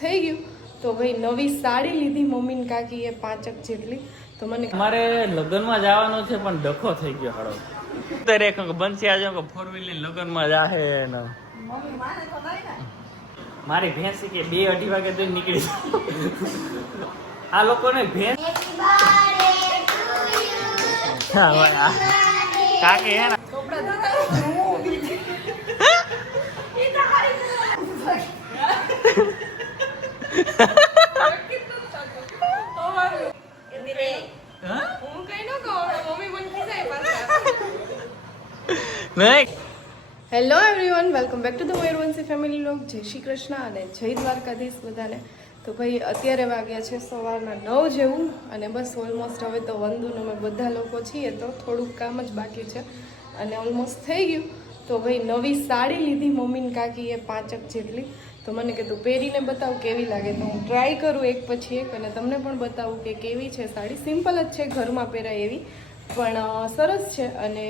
થઈ ગયું. તો ભાઈ નવી સાડી લીધી મમ્મીને કાકીએ પાંચક જેટલી. તો મને મારે લગ્નમાં જવાનું છે પણ ડખો થઈ ગયો હાડો અત્યારે એક બનશે આજે ફોર વ્હીલર લગ્નમાં જાહે ને. મારી ભેંસી કે બે અઢી વાગે તો નીકળી આ લોકોને ભેંસ કાકી હે ને. હા? હું કઈ ન કહું મમ્મી મને ખીજાય પાછા નહીં hello everyone welcome back to the Mayurvanshi family લોક જય શ્રી કૃષ્ણ અને જય દ્વારકાધીશ બધાને. તો ભાઈ, અત્યારે વાગ્યા છે સવારના નવ જેવું અને બસ ઓલમોસ્ટ હવે તો વંદુન અમે બધા લોકો છીએ તો થોડુંક કામ જ બાકી છે અને ઓલમોસ્ટ થઈ ગયું. તો ભાઈ, નવી સાડી લીધી મમ્મીને કાકીએ પાંચક જેટલી. તો મને કીધું પહેરીને બતાવું કેવી લાગે? તો હું ટ્રાય કરું એક પછી એક અને તમને પણ બતાવું કે કેવી છે સાડી. સિમ્પલ જ છે, ઘરમાં પહેરાય એવી, પણ સરસ છે અને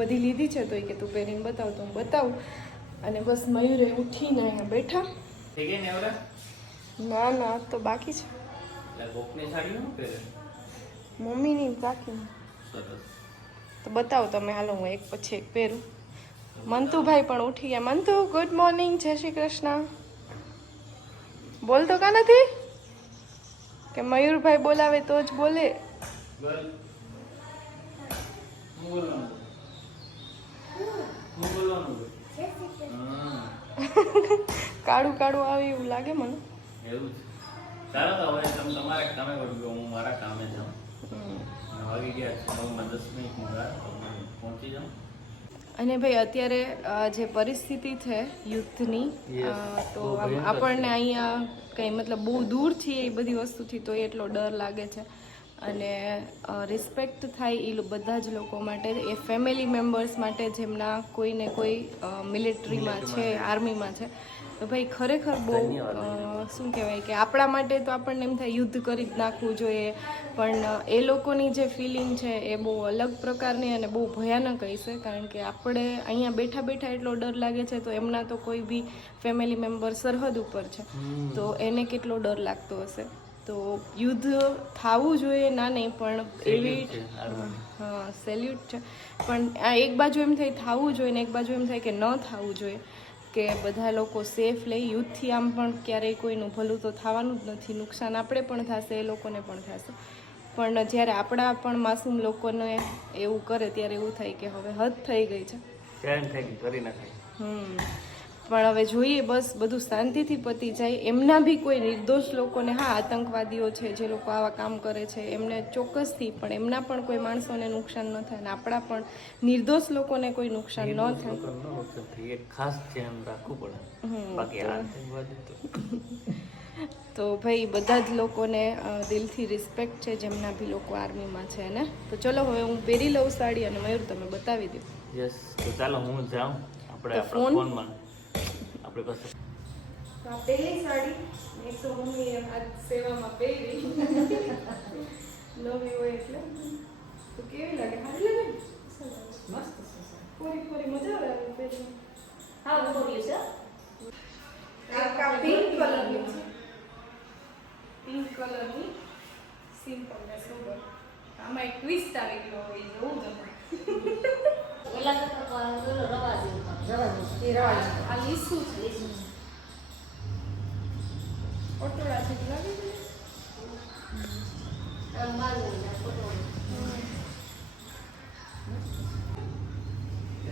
બધી લીધી છે તો એ કે તું પહેરીને બતાવ તો હું બતાવું. અને બસ મયુરે ઉઠીને અહીંયા બેઠા. ને ના તો બાકી છે. મમ્મીની કાકીની તો બતાવો તમે હાલો હું એક પછી એક પહેરું. મંતુભાઈ પણ ઉઠી ગયા. મંતુ ગુડ મોર્નિંગ જય શ્રી કૃષ્ણ. બોલતો કા નથી કે મયુરભાઈ બોલાવે તો જ બોલે બોલ હું બોલવાનું હું બોલવાનું હા કાળું કાળું આવે એવું લાગે મને. એવું ચાલો તો હવે તમે તમારા કામે વળગો હું મારા કામે જાઉં. વાગી ગયા છે નવમાં દસ મિનિટમાં રાત પહોંચી જાઉં. અને ભાઈ અત્યારે જે પરિસ્થિતિ છે યુદ્ધની તો આપણને અહીંયા કંઈ મતલબ બહુ દૂરથી એ બધી વસ્તુથી તો એટલો ડર લાગે છે. અને રિસ્પેક્ટ થાય એ બધા જ લોકો માટે. એ ફેમિલી મેમ્બર્સ માટે જેમના કોઈને કોઈ મિલિટરીમાં છે આર્મીમાં છે. તો ભાઈ ખરેખર બહુ શું કહેવાય કે આપણા માટે તો આપણને એમ થાય યુદ્ધ કરી જ નાખવું જોઈએ. પણ એ લોકોની જે ફિલિંગ છે એ બહુ અલગ પ્રકારની અને બહુ ભયાનક હશે. કારણ કે આપણે અહીંયા બેઠા બેઠા એટલો ડર લાગે છે તો એમના તો કોઈ બી ફેમિલી મેમ્બર સરહદ ઉપર છે. તો એને કેટલો ડર લાગતો હશે? તો યુદ્ધ થવું જોઈએ ના નહીં પણ એવી હા સેલ્યુટ છે. પણ આ એક બાજુ એમ થાય થવું જોઈએ ને એક બાજુ એમ થાય કે ન થવું જોઈએ કે બધા લોકો સેફ લે. યુદ્ધથી આમ પણ ક્યારેય કોઈનું ભલું તો થવાનું જ નથી. નુકસાન આપણે પણ થશે એ લોકોને પણ થશે. પણ જ્યારે આપણા પણ માસૂમ લોકોને એવું કરે ત્યારે એવું થાય કે હવે હદ થઈ ગઈ છે. કરી હમ. પણ હવે જોઈએ બસ બધું શાંતિથી પતી જાય. એમના બી કોઈ નિર્દોષ લોકોને હા આતંકવાદીઓ છે જે લોકો આવા કામ કરે છે એમને ચોક્કસથી પણ એમના પણ કોઈ માણસોને નુકસાન ન થાય અને આપણા પણ નિર્દોષ લોકોને કોઈ નુકસાન ન થાય. ખાસ ધ્યાન રાખવું પડે. તો ભાઈ બધા જ લોકોને દિલથી રિસ્પેક્ટ છે જેમના બી લોકો આર્મીમાં છે ને? તો ચલો હવે હું પહેરી લઉં સાડી અને મયુર તમે બતાવી દો. યસ તો ચાલો હું જાઉં. આપણે ફોન? ફોનમાં આપણે પાસે. તો આ પહેલી સાડી એક તો મમ્મી આજ સેવામાં પહેરી. નવી હોય એટલે. તો કેવી લાગે? સારી લાગે? મસ્ત પૂરી પૂરી મજા આવે આવી પહેરી. હા મોકલી છે. આ પિંક કલરની છે. પિંક કલરની સિમ્પલ ને સોબર આમાં એક ટ્વિસ્ટ આવી ગયો હોય એ જોવું ગમે કરતા તો રવા જેવું રવા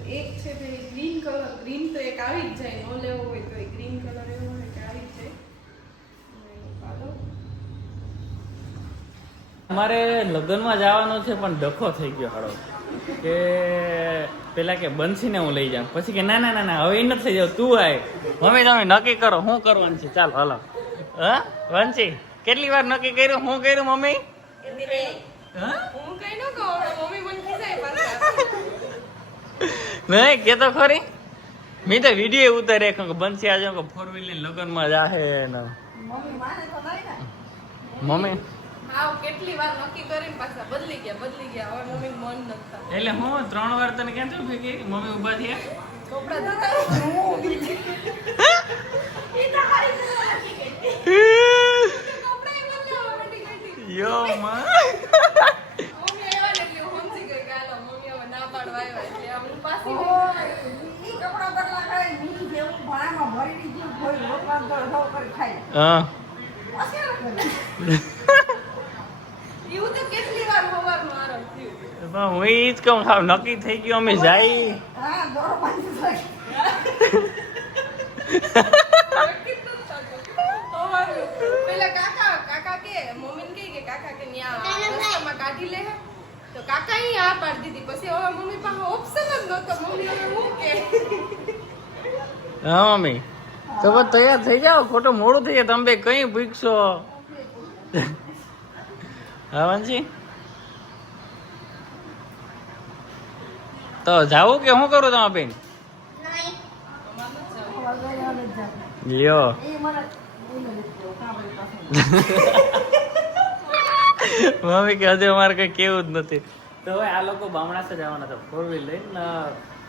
એ એક છે તે ગ્રીન કલર ગ્રીન તો એક આવી જ જાય નો લેવો હોય તો ગ્રીન કલર એવો હોય કે આવી જ જાય અમારે મારે લગ્નમાં જવાનો છે, પણ ડખો થઈ ગયો હાડો કે પેલા કે બંસીને હું લઈ જાઉં. પછી કે ના ના ના ના હવે થઈ જાવ. તું આય. મમ્મી તમે નક્કી કરો શું કરવાનું છે? ચાલ હાલો. હા વંશી કેટલી વાર નક્કી કર્યું? હું કર્યું મમ્મી? હા? હું ન નહીં કે તો ખરી. મેં તો વીડિયો ઉતારે કે બંસી આજે ફોર વ્હીલની. લગ્નમાં જાહે ને. મમ્મી? આવ કેટલી વાર નક્કી કરીને પાછા બદલી ગયા બદલી ગયા. હવે મમ્મી મન નથી એટલે હું ત્રણ વાર તને કેમ થયું કે મમ્મી ઊભા થયા? કપડા ધોતા યો માં. ભરી હા હું એ જ કહું સાવ નક્કી થઈ ગયું અમે જાય. સવારનું. પેલા કાકા કાકા કે મમ્મીને કહે કે કાકા કે ન્યા રસ્તામાં કાઢી લે તો કાકા ઈ આ પાડી દીધી. પછી હવે મમ્મી પાસે ઓપ્શન જ નહોતો. મમ્મી હવે હું કે? હા મમ્મી. તો બસ તૈયાર થઈ જાઓ. ખોટું મોડું થઈ જાય. તમે બે કઈ ભૂખશો? હા વંશી તો જાવું કે શું કરું તમારે બેન? લ્યો. મમ્મી કે હજુ અમારે કઈ કેવું જ નથી. તો હવે આ લોકો બામણાસ જવાના હતા ફોર વ્હીલ લઈને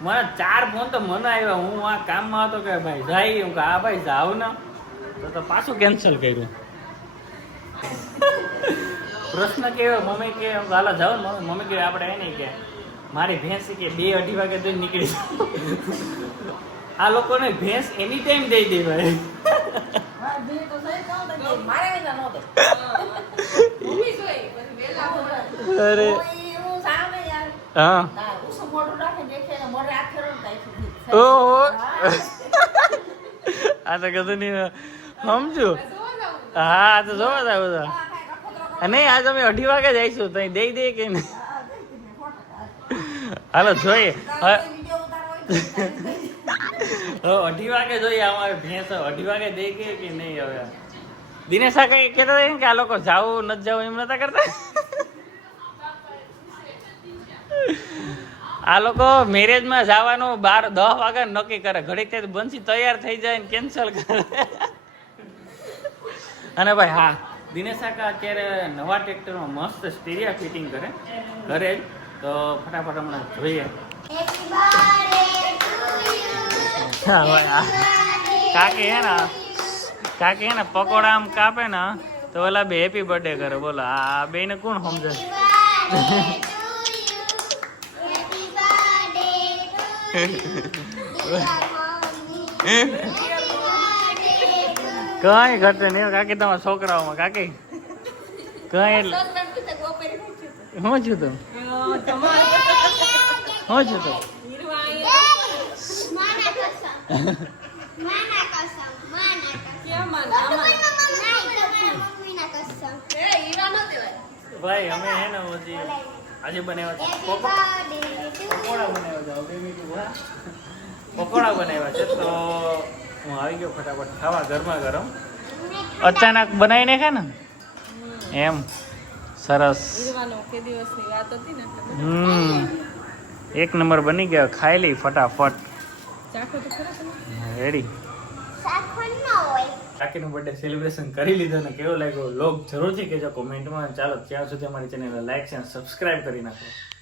મને ચાર ફોન તો મને આવ્યા હું આ કામમાં હતો કે ભાઈ જાય, હું કે આ ભાઈ જાવ ને. તો તો પાછું કેન્સલ કર્યું. પ્રશ્ન કેવો? મમ્મી કે, હાલો જાવ મમ્મી. કે, આપણે એ નહીં કે મારી ભેંસ કે બે અઢી વાગે તો નીકળી આ લોકોને ભેંસ એની ટાઈમ દઈ. દેવાય અરે. હા ઓહો. આ તો કદું નહીં સમજુ? હા તો જોવા જ આવું નહીં આજ અમે અઢી વાગે જઈશું તઈ દઈ દે કે નહીં? હાલો જોઈએ. અઢી વાગે જોઈએ અમારે ભેંસ અઢી વાગે દઈ ગઈ કે નહીં હવે? દિનેશ કઈ કહેતા હતા કે આ લોકો જાવું નથી જાવું એમ નતા કરતા? આ લોકો મેરેજમાં જવાનું બાર દસ વાગે નક્કી કરે. ઘડીક તે બંસી તૈયાર થઈ જાય ને કેન્સલ કરે. અને ભાઈ હા. દિનેશ કાકા અત્યારે નવા ટ્રેક્ટરમાં મસ્ત સ્ટીરિયા ફિટિંગ કરે. ઘરે જ. તો ફટાફટ હમણાં જોઈએ. કાકી હે ને? કાકી હે ને પકોડા આમ કાપે ને તો ઓલા બે હેપી બર્થડે કરે. બોલો આ બે ને કોણ સમજે? કઈ ઘટે નહીં. કાકી તમારા છોકરાઓમાં કાકી? કઈ એટલે શું છું તો? શું છું તું ભાઈ અમે હે ને હજી આજે બનાવ્યા છે. પકોડા બનાવ્યા છે. હવે મેં કીધું હા પકોડા બનાવ્યા છે તો હું આવી ગયો ફટાફટ. ખાવા ગરમા ગરમ. અચાનક બનાવીને ખા ને? એમ. સરસ. હીરવાનો કે દિવસની વાત હતી ને એટલે હમ. એક નંબર બની ગયો. ખાઈ લઈ ફટાફટ. ચાખો તો ખરા તમે. રેડી કાકીનું બર્થડે સેલિબ્રેશન કરી લીધો ને કેવો લાગ્યો? લોક જરૂરથી કહેજો કોમેન્ટમાં. ચાલો ત્યાં સુધી અમારી લાઇક લાઈક અને સબસ્ક્રાઇબ કરી નાખો.